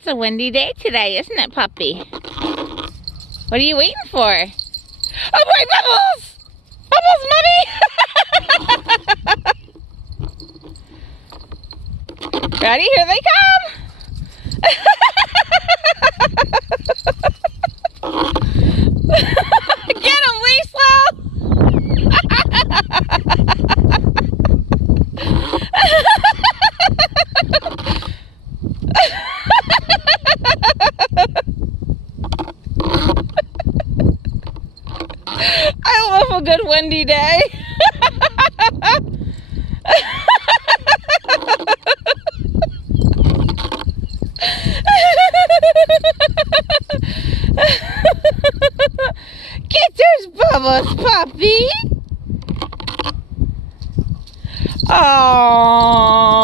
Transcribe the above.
It's a windy day today, isn't it, puppy? What are you waiting for? Oh boy, bubbles! Bubbles, mommy! Ready? Here they come! Get them, Liesel! I love a good windy day. Get those bubbles, puppy. Oh.